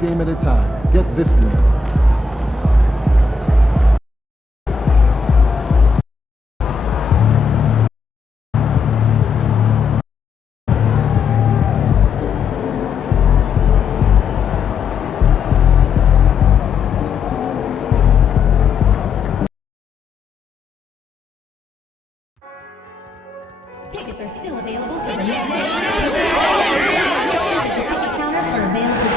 game at a time. Get this win. Tickets are still available for the next visit the ticket counter for available.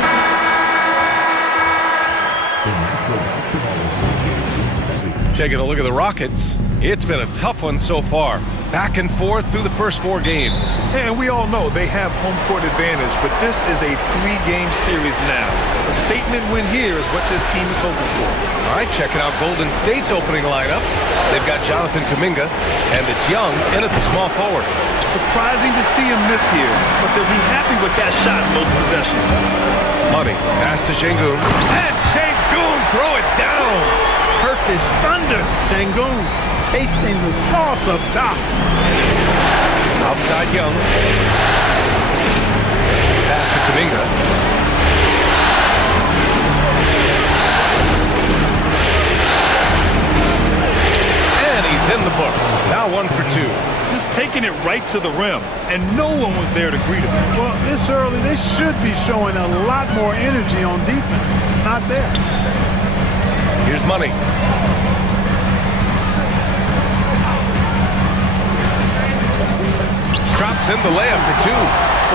Taking a look at the Rockets, it's been a tough one so far. Back and forth through the first 4 games. And we all know they have home court advantage, but this is a 3-game series now. A statement win here is what this team is hoping for. All right, checking out Golden State's opening lineup. They've got Jonathan Kuminga, and it's Young in at the small forward. Surprising to see him miss here, but they'll be happy with that shot in those possessions. Money, pass to Şengün, and Şengün throw it down. Turkish thunder. Şengün tasting the sauce up top. Outside Young. Pass to Kuminga. And he's in the books. Now 1 for 2. Just taking it right to the rim, and no one was there to greet him. Well, this early, they should be showing a lot more energy on defense. It's not there. Here's Money. Drops in the layup for 2.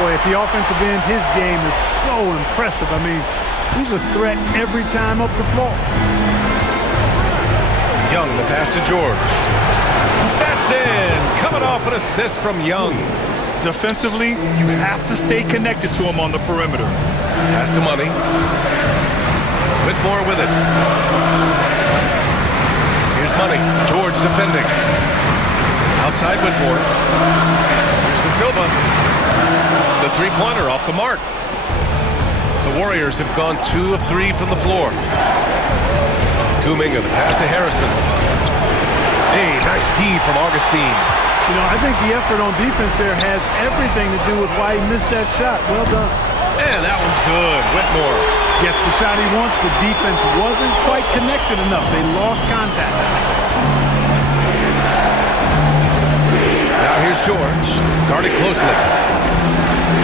Boy, at the offensive end, his game is so impressive. I mean, he's a threat every time up the floor. Young, the pass to George. That's in. Coming off an assist from Young. Defensively, you have to stay connected to him on the perimeter. Pass to Money. Whitmore with it. Here's Money. George defending. Outside Whitmore. Here's the Silva. The three-pointer off the mark. The Warriors have gone 2 of 3 from the floor. Kuminga, the pass to Harrison. Hey, nice D from Augustine. You know, I think the effort on defense there has everything to do with why he missed that shot. Well done. And that one's good. Whitmore. Gets the shot he wants. The defense wasn't quite connected enough. They lost contact. Now here's George. Guarded closely.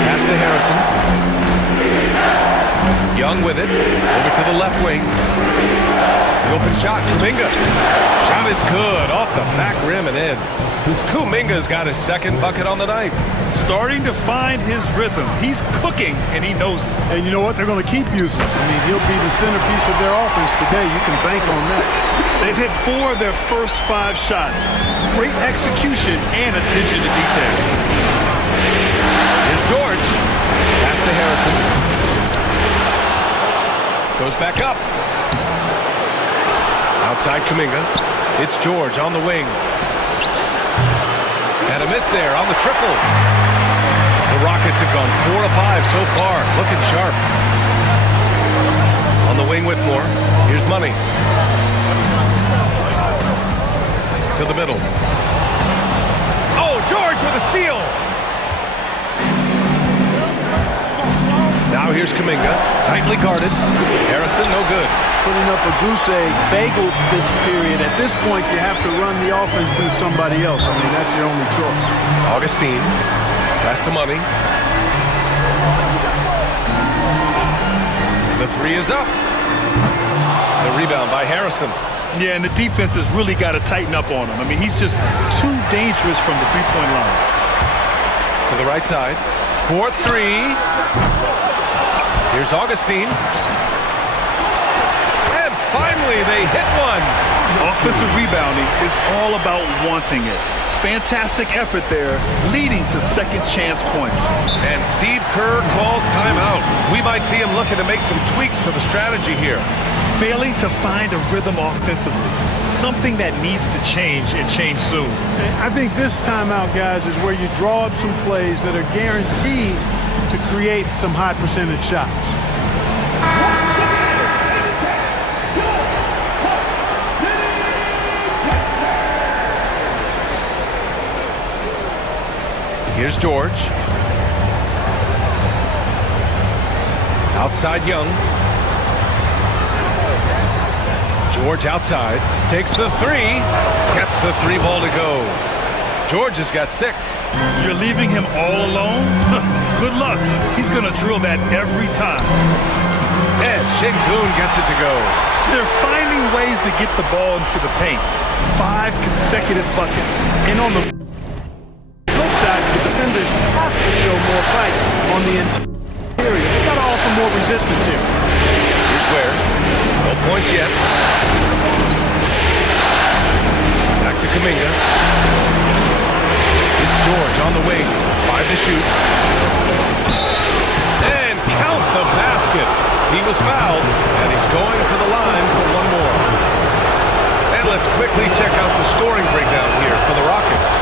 Pass to Harrison. Young with it. Over to the left wing. The open shot. Kuminga. Shot is good. Off the back rim and in. Kuminga's got his second bucket on the night. Starting to find his rhythm. He's cooking, and he knows it. And you know what? They're going to keep using him. I mean, he'll be the centerpiece of their offense today. You can bank on that. They've hit 4 of their first 5 shots. Great execution and attention to detail. Here's George. Pass to Harrison. Goes back up. Outside Kuminga. It's George on the wing. And a miss there on the triple. The Rockets have gone 4 of 5 so far. Looking sharp. On the wing, Whitmore. Here's Money. To the middle. Oh, George with a steal. Now here's Kuminga. Tightly guarded. Harrison, no good. Putting up a goose egg, bagel this period. At this point, you have to run the offense through somebody else. I mean, that's your only choice. Augustine. Pass to Money. The 3 is up. The rebound by Harrison. Yeah, and the defense has really got to tighten up on him. I mean, he's just too dangerous from the three-point line. To the right side. 4-3. Here's Augustine. And finally, they hit one. Offensive rebounding is all about wanting it. Fantastic effort there, leading to second chance points. And Steve Kerr calls timeout. We might see him looking to make some tweaks to the strategy here. Failing to find a rhythm offensively, something that needs to change and change soon. I think this timeout, guys, is where you draw up some plays that are guaranteed to create some high percentage shots. Here's George. Outside Young. George outside, takes the three, gets the three ball to go. George has got 6. You're leaving him all alone? Good luck. He's going to drill that every time. And Sengun gets it to go. They're finding ways to get the ball into the paint. 5 consecutive buckets. And on the flip side, the defenders have to show more fight on the interior. They got to offer more resistance here. Here's Ware. No points yet. Back to Kuminga. It's George on the wing. 5 to shoot. And count the basket. He was fouled, and he's going to the line for one more. And let's quickly check out the scoring breakdown here for the Rockets.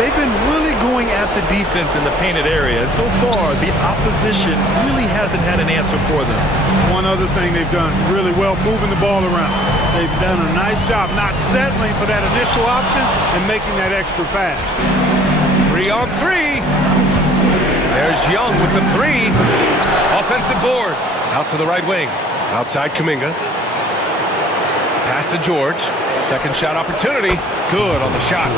They've been really going at the defense in the painted area, and so far, the opposition really hasn't had an answer for them. One other thing they've done really well, moving the ball around. They've done a nice job not settling for that initial option and making that extra pass. 3 on 3. There's Young with the 3. Offensive board. Out to the right wing. Outside Kuminga. Pass to George. Second shot opportunity. Good on the shot.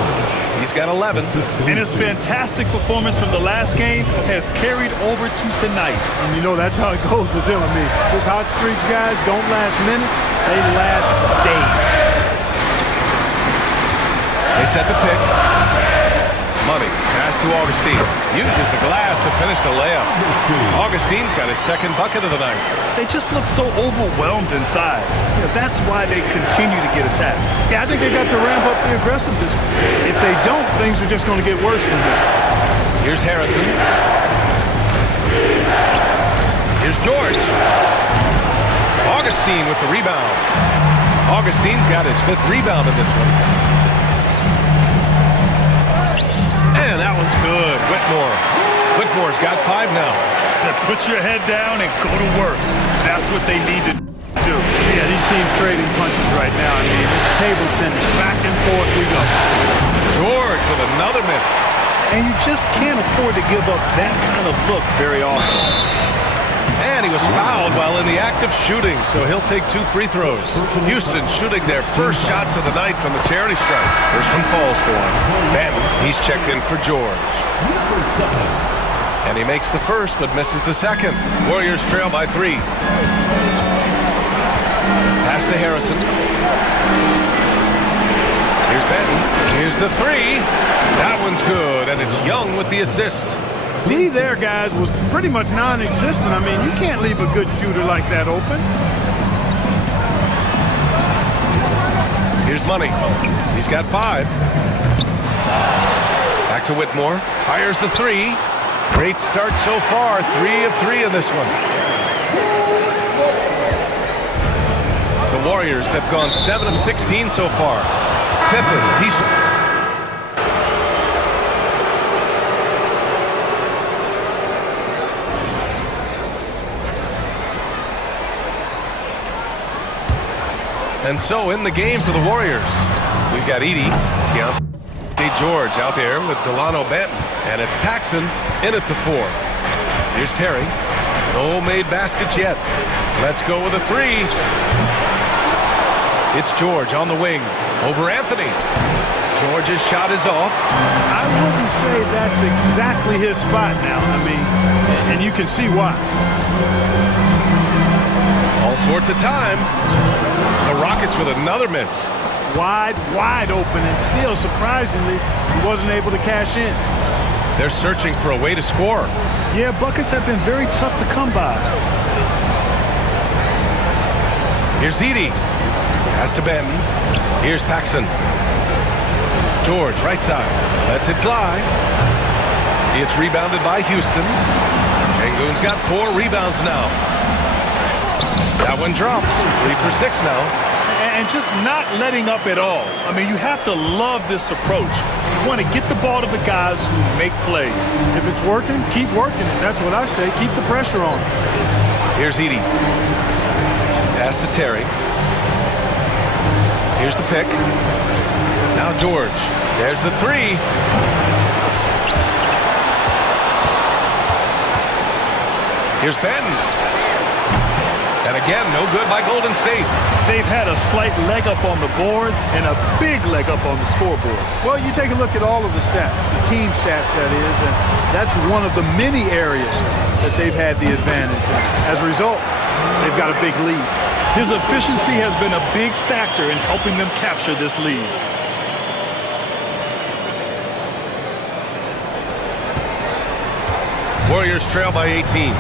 He's got 11. And his fantastic performance from the last game has carried over to tonight. And you know that's how it goes with them. I mean, those hot streaks, guys, don't last minutes. They last days. They set the pick. Money. Pass to Augustine. Uses the glass to finish the layup. Augustine's got his second bucket of the night. They just look so overwhelmed inside. That's why they continue to get attacked. Yeah, I think they got to ramp up the aggressiveness. If they don't, things are just going to get worse from here. Here's Harrison. Here's George. Augustine with the rebound. Augustine's got his 5th rebound in this one. And that one's good. Whitmore's got 5 now. Put your head down and go to work. That's what they need to do. Yeah, these teams trading punches right now. I mean, it's table tennis. Back and forth we go. George with another miss. And you just can't afford to give up that kind of look very often. And he was fouled while in the act of shooting, so he'll take 2 free throws. Houston shooting their first shots of the night from the charity stripe. First one falls for him. Banton, he's checked in for George. And he makes the first, but misses the second. Warriors trail by 3. Pass to Harrison. Here's Banton. Here's the 3. That one's good, and it's Young with the assist. D there, guys, was pretty much non-existent. I mean, you can't leave a good shooter like that open. Here's Money. He's got 5. Back to Whitmore. Fires the 3. Great start so far. 3 of 3 in this one. The Warriors have gone 7 of 16 so far. Pippen, he's... And so in the game for the Warriors, we've got Edey, Keontae George out there with Delano Banton, and it's Paxson in at the 4. Here's Terry. No made baskets yet. Let's go with a 3. It's George on the wing over Anthony. George's shot is off. I wouldn't say that's exactly his spot now. I mean, and you can see why. All sorts of time. The Rockets with another miss. Wide open, and still, surprisingly, he wasn't able to cash in. They're searching for a way to score. Yeah, buckets have been very tough to come by. Here's Edey. Pass to Banton. Here's Paxson. George, right side. Lets it fly. It's rebounded by Houston. Sengun's got 4 rebounds now. That one drops. 3 for 6 now. And just not letting up at all. I mean, you have to love this approach. You want to get the ball to the guys who make plays. If it's working, keep working it. That's what I say. Keep the pressure on. Here's Edey. Pass to Terry. Here's the pick. Now George. There's the 3. Here's Banton. And again, no good by Golden State. They've had a slight leg up on the boards and a big leg up on the scoreboard. Well, you take a look at all of the stats, the team stats, that is, and that's one of the many areas that they've had the advantage. As a result, they've got a big lead. His efficiency has been a big factor in helping them capture this lead. Warriors trail by 18.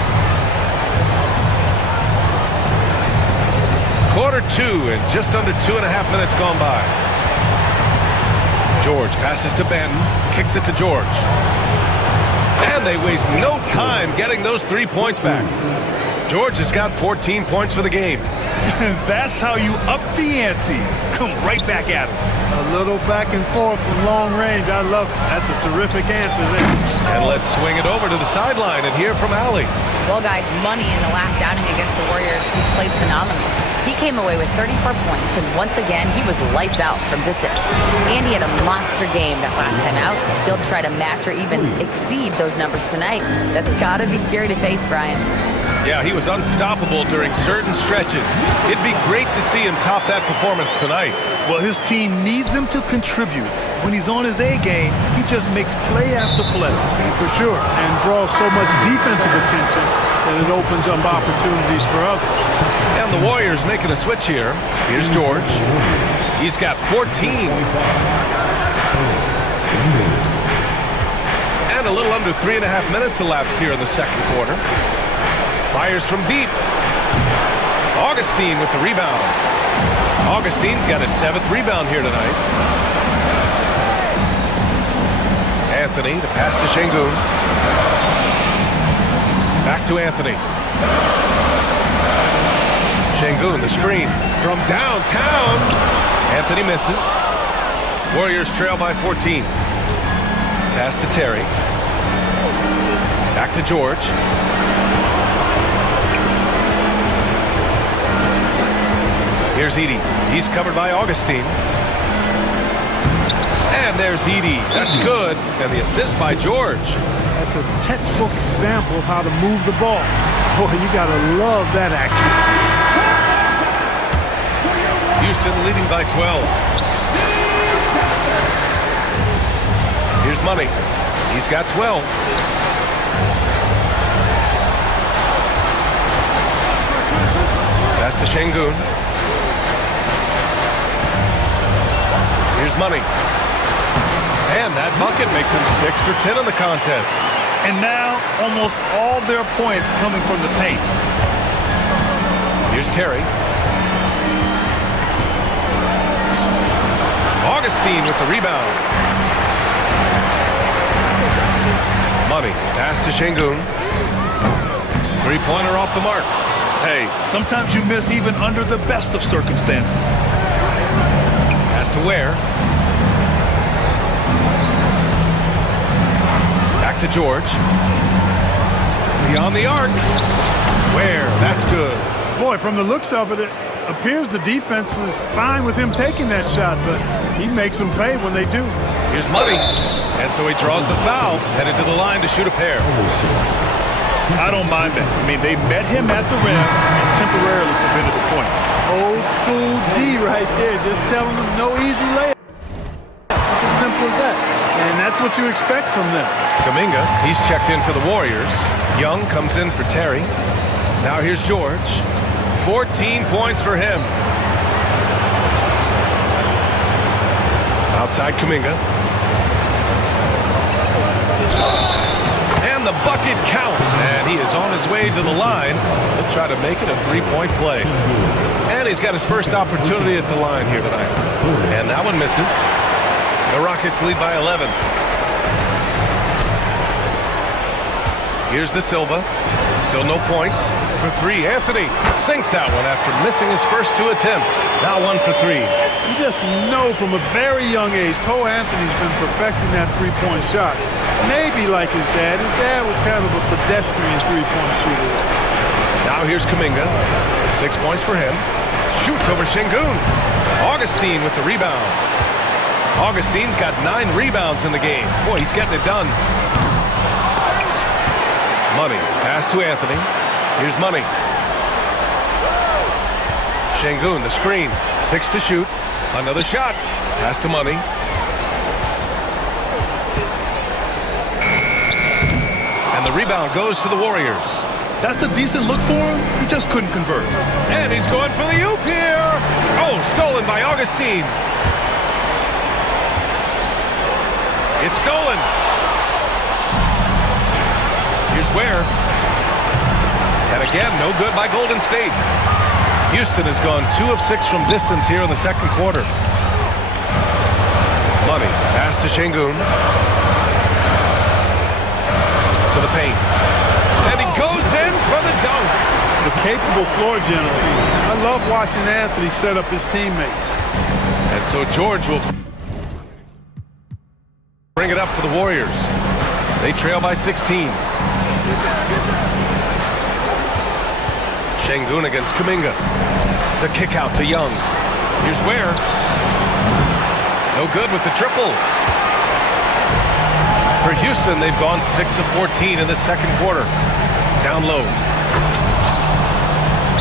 Quarter two and just under 2.5 minutes gone by. George passes to Banton, kicks it to George. And they waste no time getting those 3 points back. George has got 14 points for the game. That's how you up the ante. Come right back at him. A little back and forth from long range. I love it. That's a terrific answer there. And let's swing it over to the sideline and hear from Allie. Well, guys, Money in the last outing against the Warriors just played phenomenal. He came away with 34 points, and once again, he was lights out from distance. And he had a monster game that last time out. He'll try to match or even exceed those numbers tonight. That's got to be scary to face, Brian. Yeah, he was unstoppable during certain stretches. It'd be great to see him top that performance tonight. Well, his team needs him to contribute. When he's on his A game, he just makes play after play. For sure, and draws so much defensive attention that it opens up opportunities for others. And the Warriors making a switch here. Here's George. He's got 14. And a little under 3.5 minutes elapsed here in the second quarter. Fires from deep. Augustine with the rebound. Augustine's got his 7th rebound here tonight. Anthony, the pass to Şengün. Back to Anthony. Şengün, the screen from downtown. Anthony misses. Warriors trail by 14. Pass to Terry. Back to George. Here's Edey. He's covered by Augustine. And there's Edey. That's good. And the assist by George. That's a textbook example of how to move the ball. Boy, you got to love that action. Houston leading by 12. Here's Money. He's got 12. Pass to Şengün. Here's Money. And that bucket makes him 6 for 10 in the contest. And now, almost all their points coming from the paint. Here's Terry. Augustine with the rebound. Money. Pass to Şengün. Three-pointer off the mark. Hey, sometimes you miss even under the best of circumstances. Pass to Ware. Back to George. Beyond the arc. Ware. That's good. Boy, from the looks of it, it appears the defense is fine with him taking that shot, but he makes them pay when they do. Here's Money. And so he draws the foul, headed to the line to shoot a pair. I don't mind that. I mean, they met him at the rim and temporarily prevented the points. Old school D right there, just telling them no easy layup. It's as simple as that. And that's what you expect from them. Kuminga, he's checked in for the Warriors. Young comes in for Terry. Now here's George. 14 points for him. Outside Kuminga. And the bucket counts. And he is on his way to the line. He'll try to make it a three-point play. And he's got his first opportunity at the line here tonight. And that one misses. The Rockets lead by 11. Here's De Silva. Still no points. For three, Anthony sinks that one after missing his first 2 attempts. Now 1 for 3. You just know from a very young age, Cole Anthony's been perfecting that three-point shot. Maybe like his dad. His dad was kind of a pedestrian three-point shooter. Now here's Kuminga. 6 points for him. Shoots over Şengün. Augustine with the rebound. Augustine's got 9 rebounds in the game. Boy, he's getting it done. Money. Pass to Anthony. Here's Money. Şengün, the screen. 6 to shoot. Another shot. Pass to Money. And the rebound goes to the Warriors. That's a decent look for him. He just couldn't convert. And he's going for the oop here. Oh, stolen by Augustine. It's stolen. Here's Ware. And again, no good by Golden State. Houston has gone 2 of 6 from distance here in the second quarter. Money, pass to Şengün. To the paint. And he goes in for the dunk. The capable floor general. I love watching Anthony set up his teammates. And so George will bring it up for the Warriors. They trail by 16. Şengün against Kuminga. The kick out to Young. Here's Ware. No good with the triple. For Houston, they've gone 6 of 14 in the second quarter. Down low.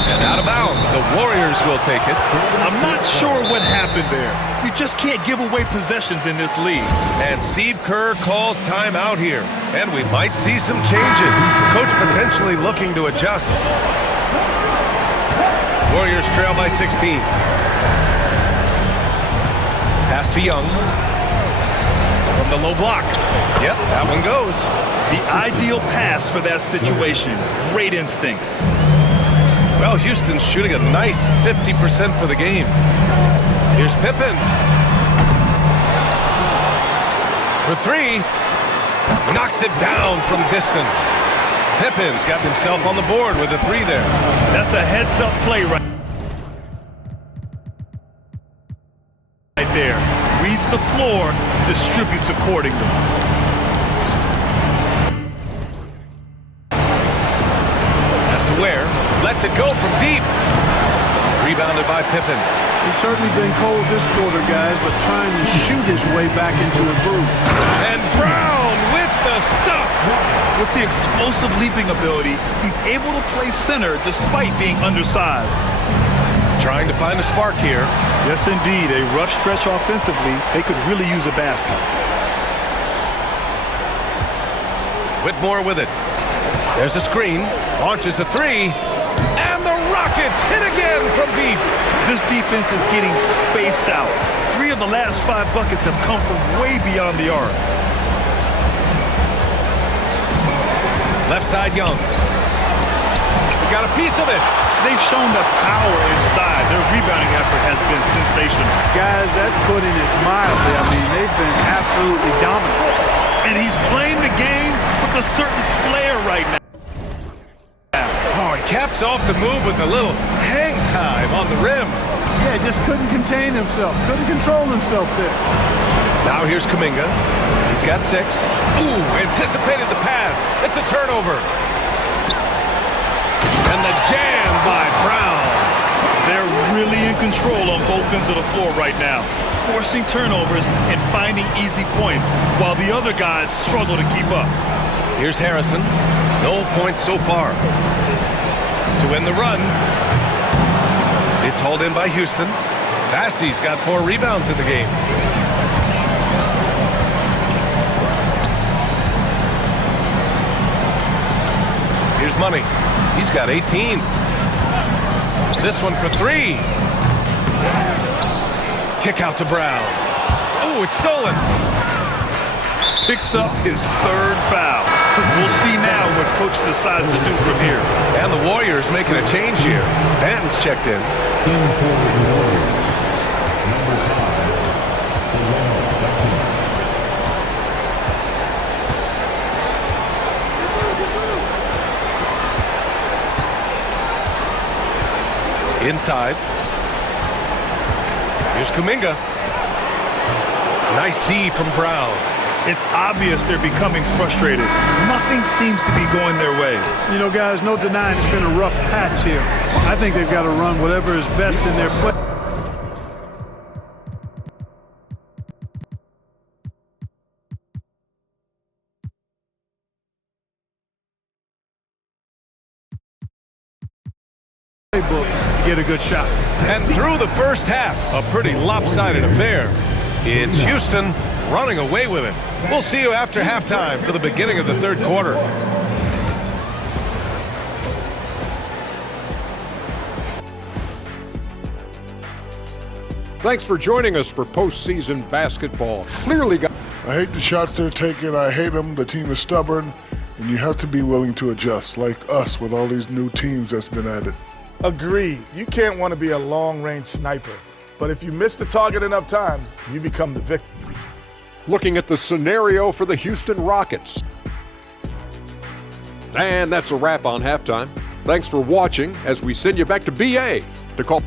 And out of bounds. The Warriors will take it. I'm not sure what happened there. You just can't give away possessions in this league. And Steve Kerr calls timeout here. And we might see some changes. Coach potentially looking to adjust. Warriors trail by 16. Pass to Young. From the low block. Yep, that one goes. The ideal pass for that situation. Great instincts. Well, Houston's shooting a nice 50% for the game. Here's Pippen. For 3. Knocks it down from distance. Pippen's got himself on the board with a 3 there. That's a heads-up play right there. Reads the floor, distributes accordingly. Has to Ware. Lets it go from deep. Rebounded by Pippen. He's certainly been cold this quarter, guys, but trying to shoot his way back into a groove. And Brown with the stuff. With the explosive leaping ability, he's able to play center despite being undersized. Trying to find a spark here. Yes, indeed. A rough stretch offensively. They could really use a basket. Whitmore with it. There's a screen. Launches a 3. And the Rockets hit again from deep. This defense is getting spaced out. 3 of the last 5 buckets have come from way beyond the arc. Left side Young. We got a piece of it. They've shown the power inside. Their rebounding effort has been sensational. Guys, that's putting it mildly. I mean, they've been absolutely dominant. And he's playing the game with a certain flair right now. Oh, he caps off the move with a little hang time on the rim. Yeah, just couldn't contain himself. Couldn't control himself there. Now here's Kuminga. He's got 6. Ooh, anticipated the pass. It's a turnover. And the jam by Brown. They're really in control on both ends of the floor right now, forcing turnovers and finding easy points while the other guys struggle to keep up. Here's Harrison. No points so far. To win the run. It's hauled in by Houston. Bassey's got 4 rebounds in the game. Here's Money. He's got 18. This one for 3. Kick out to Brown. Oh, it's stolen. Picks up his 3rd foul. We'll see now what coach decides to do from here. And the Warriors making a change here. Banton's checked in. Inside. Here's Kuminga. Nice D from Brown. It's obvious they're becoming frustrated. Nothing seems to be going their way. You know, guys, no denying it's been a rough patch here. I think they've got to run whatever is best in their play. Playbook. to get a good shot. And through the first half, a pretty lopsided affair. It's Houston running away with it. We'll see you after halftime for the beginning of the third quarter. Thanks for joining us for postseason basketball. Clearly, guys. I hate the shots they're taking. I hate them. The team is stubborn, and you have to be willing to adjust, like us with all these new teams that's been added. Agreed. You can't want to be a long-range sniper. But if you miss the target enough times, you become the victim. Looking at the scenario for the Houston Rockets. And that's a wrap on halftime. Thanks for watching as we send you back to BA to call.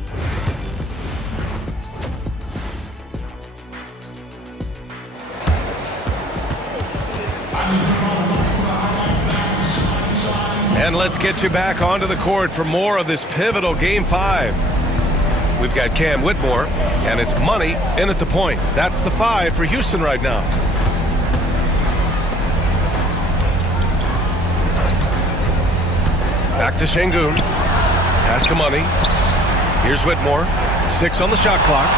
And let's get you back onto the court for more of this pivotal Game 5. We've got Cam Whitmore, and it's money in at the point. That's the 5 for Houston right now. Back to Şengün. Pass to Money. Here's Whitmore. 6 on the shot clock.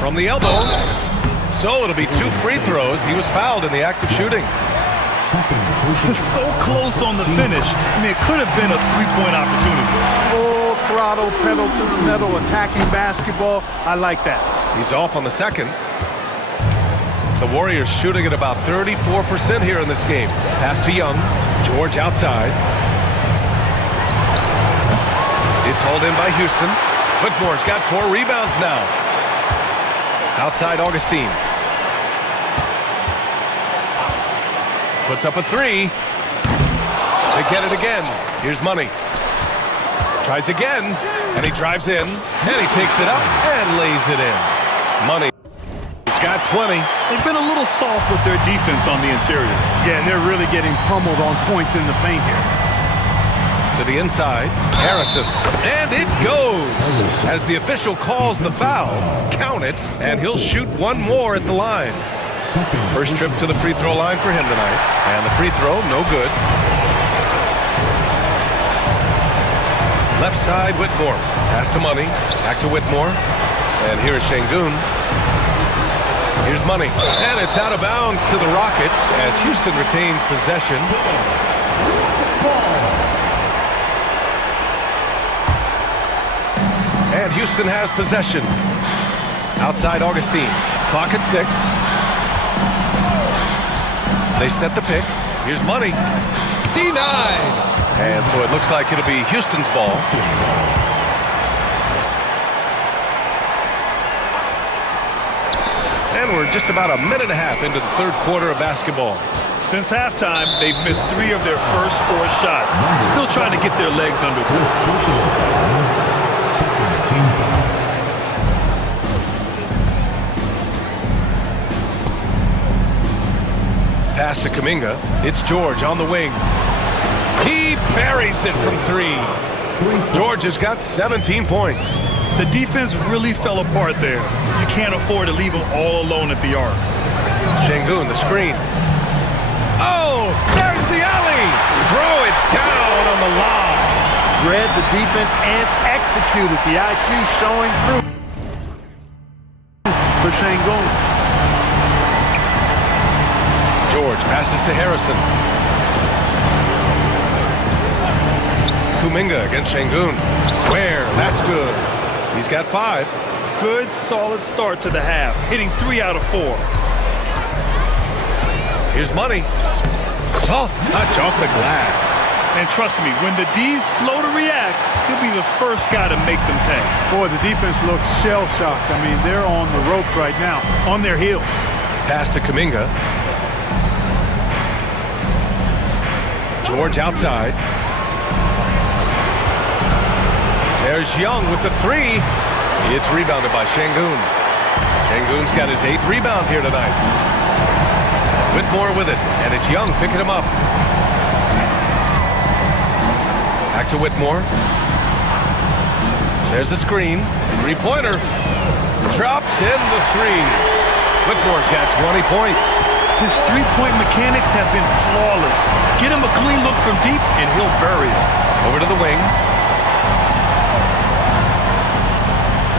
From the elbow. So it'll be 2 free throws. He was fouled in the act of shooting. So close on the finish. I mean, it could have been a three-point opportunity. Full throttle, pedal to the metal, attacking basketball. I like that. He's off on the second. The Warriors shooting at about 34% here in this game. Pass to Young. George outside. It's hauled in by Houston. Whitmore's got 4 rebounds now. Outside Augustine. Puts up a 3. They get it again. Here's Money. Tries again, and he drives in, and he takes it up and lays it in. Money. He's got 20. They've been a little soft with their defense on the interior. Yeah, and they're really getting pummeled on points in the paint here. To the inside, Harrison. And it goes! As the official calls the foul, count it, and he'll shoot 1 more at the line. First trip to the free throw line for him tonight. And the free throw, no good. Left side, Whitmore. Pass to Money. Back to Whitmore. And here's Şengün. Here's Money. And it's out of bounds to the Rockets as Houston retains possession. And Houston has possession. Outside Augustine. Clock at 6. They set the pick. Here's Money. Denied! And so it looks like it'll be Houston's ball. And we're just about a minute and a half into the third quarter of basketball. Since halftime, they've missed 3 of their first 4 shots. Still trying to get their legs under them. Pass to Kuminga. It's George on the wing. He buries it from 3. George has got 17 points. The defense really fell apart there. You can't afford to leave them all alone at the arc. Şengün, the screen. Oh, there's the alley. Throw it down on the lob. Read the defense and executed. The IQ showing through for Şengün. George passes to Harrison. Kuminga against Şengün. Where? That's good. He's got 5. Good, solid start to the half, hitting 3 out of 4. Here's Money. Soft touch off the glass. And trust me, when the D's slow to react, he'll be the first guy to make them pay. Boy, the defense looks shell-shocked. I mean, they're on the ropes right now, on their heels. Pass to Kuminga. George outside. There's Young with the 3. It's rebounded by Şengün. Şengün's got his 8th rebound here tonight. Whitmore with it, and it's Young picking him up. Back to Whitmore. There's the screen. 3-pointer. Drops in the 3. Whitmore's got 20 points. His three-point mechanics have been flawless. Get him a clean look from deep, and he'll bury it. Over to the wing.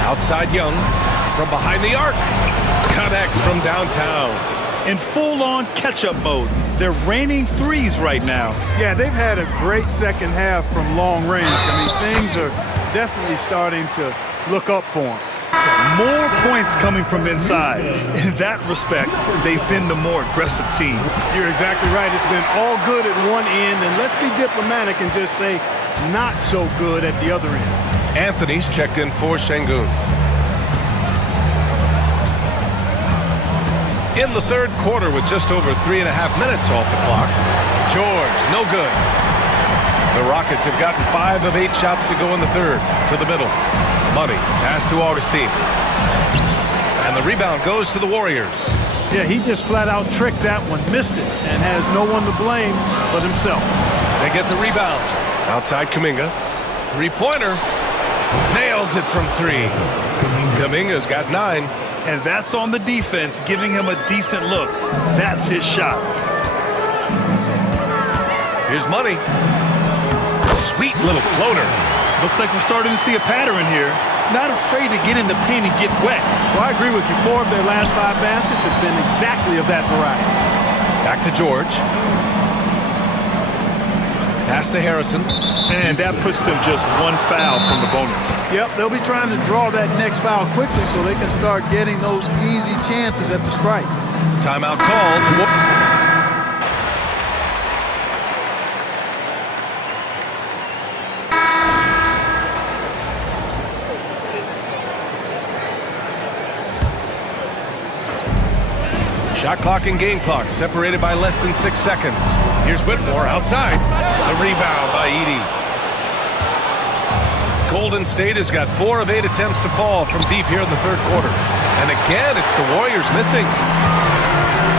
Outside Young. From behind the arc. Connects from downtown. In full-on catch-up mode. They're raining threes right now. Yeah, they've had a great second half from long range. I mean, things are definitely starting to look up for them. More points coming from inside. In that respect, they've been the more aggressive team. You're exactly right. It's been all good at one end, and let's be diplomatic and just say not so good at the other end. Anthony's checked in for Şengün. In the third quarter with just over 3.5 minutes off the clock. George, no good. The Rockets have gotten 5 of 8 shots to go in the third. To the middle. Money, pass to Augustine. And the rebound goes to the Warriors. Yeah, he just flat out tricked that one, missed it, and has no one to blame but himself. They get the rebound. Outside Kuminga. Three-pointer. Nails it from 3. Kuminga's got 9. And that's on the defense, giving him a decent look. That's his shot. Here's Money. Sweet little floater. Looks like we're starting to see a pattern here. Not afraid to get in the paint and get wet. Well, I agree with you. 4 of their last 5 baskets have been exactly of that variety. Back to George. Pass to Harrison. And that puts them just 1 foul from the bonus. Yep, they'll be trying to draw that next foul quickly so they can start getting those easy chances at the strike. Timeout called. Shot clock and game clock separated by less than 6 seconds. Here's Whitmore outside. The rebound by Edey. Golden State has got 4 of 8 attempts to fall from deep here in the third quarter. And again, it's the Warriors missing.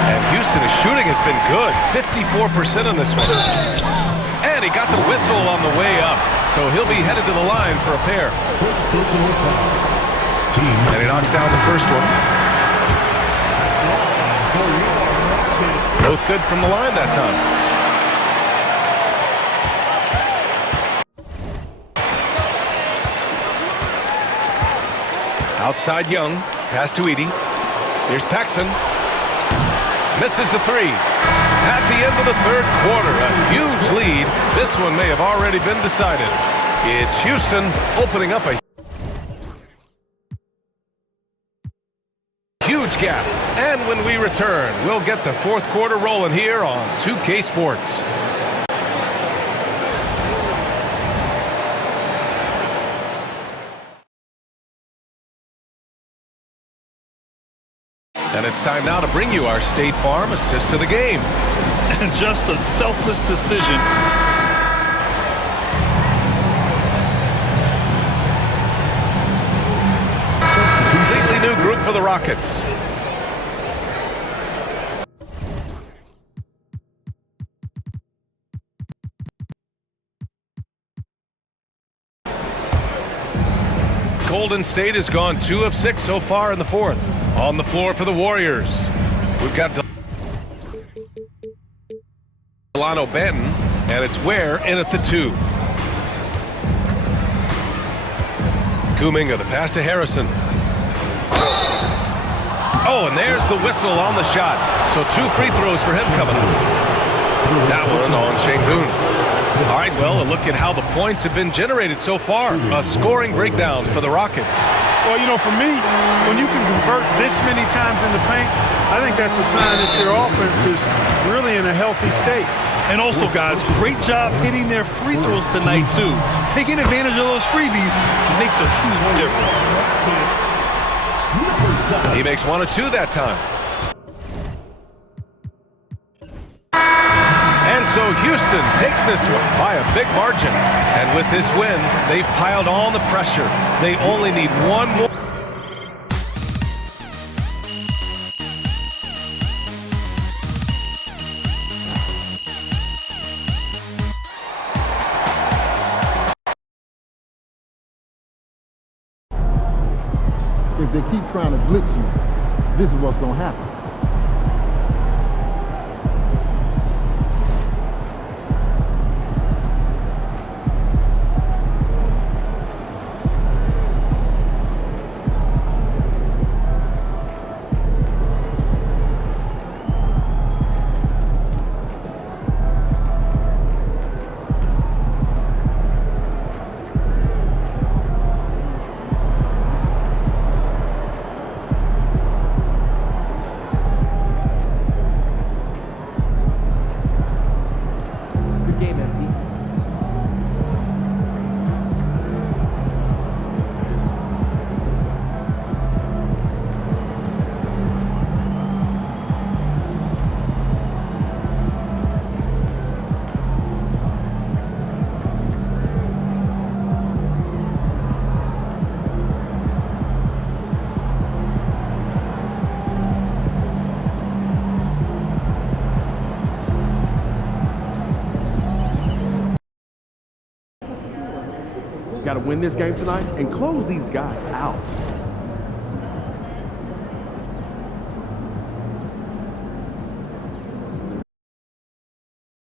And Houston's shooting has been good. 54% on this one. And he got the whistle on the way up. So he'll be headed to the line for a pair. And he knocks down the first one. Both good from the line that time. Outside Young. Pass to Edey. Here's Paxson. Misses the 3. At the end of the third quarter, a huge lead. This one may have already been decided. It's Houston opening up a huge gap. And when we return, we'll get the fourth quarter rolling here on 2K Sports. And it's time now to bring you our State Farm assist to the game. And just a selfless decision. Completely new group for the Rockets. Golden State has gone 2 of 6 so far in the fourth. On the floor for the Warriors, we've got Delano Banton, and it's Ware in at the 2. Kuminga, the pass to Harrison. Oh, and there's the whistle on the shot. So 2 free throws for him coming up. That one on Şengün. All right, well, a look at how the points have been generated so far. A scoring breakdown for the Rockets. Well, you know, for me, when you can convert this many times in the paint, I think that's a sign that your offense is really in a healthy state. And also, guys, great job hitting their free throws tonight, too. Taking advantage of those freebies makes a huge difference. He makes 1 of 2 that time. And so Houston takes this one by a big margin. And with this win, they've piled on the pressure. They only need 1 more. If they keep trying to blitz you, this is what's going to happen. got to win this game tonight and close these guys out.